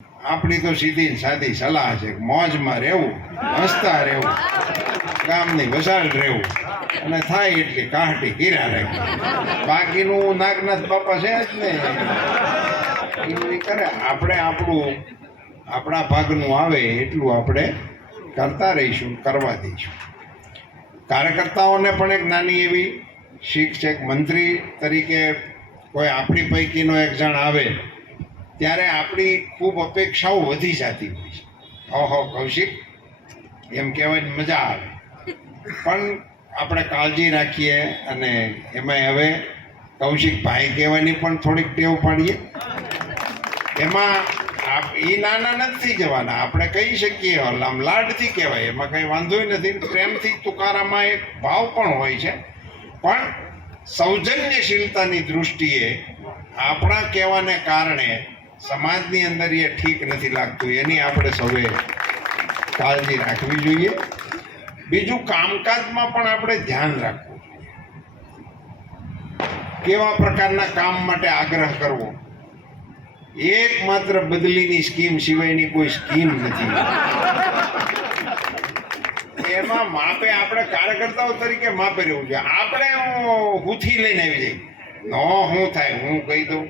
આપણી તો સીધી સાદી સલાહ છે કે મોજમાં રહેવું, હસતા રહેવું, ગામની વસાળ રહેવું અને થાય એટલી કાહટી કીરા રહેવું. બાકીનું નાગનાથ બાપા છે જ ને, એવું ઈ કરે. આપણે આપણા ભાગનું આવે એટલું આપણે કરતા રહીશું, કરવા દઈશું. કાર્યકર્તાઓને પણ એક નાની એવી શીખ છે કે મંત્રી તરીકે કોઈ આપણી પૈકીનો એક જણ આવે ત્યારે આપણી ખૂબ અપેક્ષાઓ વધી જતી હોય છે. ઓહો કૌશિક એમ કહેવાની મજા આવે, પણ આપણે કાળજી રાખીએ અને એમાંય હવે કૌશિક ભાઈ કહેવાની પણ થોડીક ટેવ પાડીએ. એમાં એ નાના નથી જવાના, આપણે કહી શકીએ આમ લાડથી કહેવાય, એમાં કંઈ વાંધો નથી. પ્રેમથી તુકારામાં એક ભાવ પણ હોય છે, પણ સૌજન્યશીલતાની દૃષ્ટિએ આપણા કહેવાને કારણે સમાજની અંદર એ ઠીક નથી લાગતું, એની આપણે સૌએ કાળજી રાખવી જોઈએ. બીજું, કામકાજમાં પણ આપણે ધ્યાન રાખવું જોઈએ. કેવા પ્રકારના કામ માટે આગ્રહ કરવો. એકમાત્ર બદલીની સ્કીમ સિવાયની કોઈ સ્કીમ નથી. એમાં માપે આપણે કાર્યકર્તાઓ તરીકે માપે રહેવું જોઈએ. આપણે હુંથી લઈને આવી જાય, નો શું થાય હું કહી દઉં,